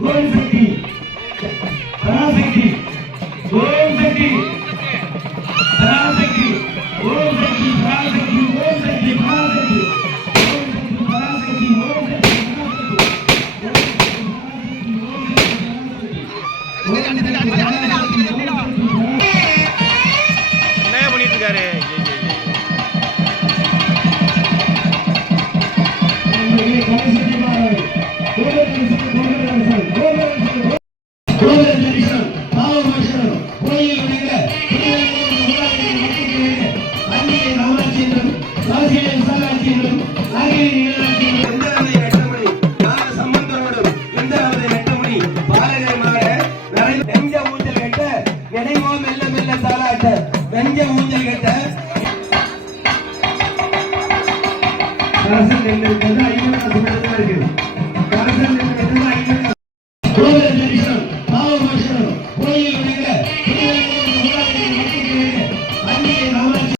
गोल city बना city गोल அரசு எங்களுக்கு வந்து சுமந்ததா ஐநூறு Yeah.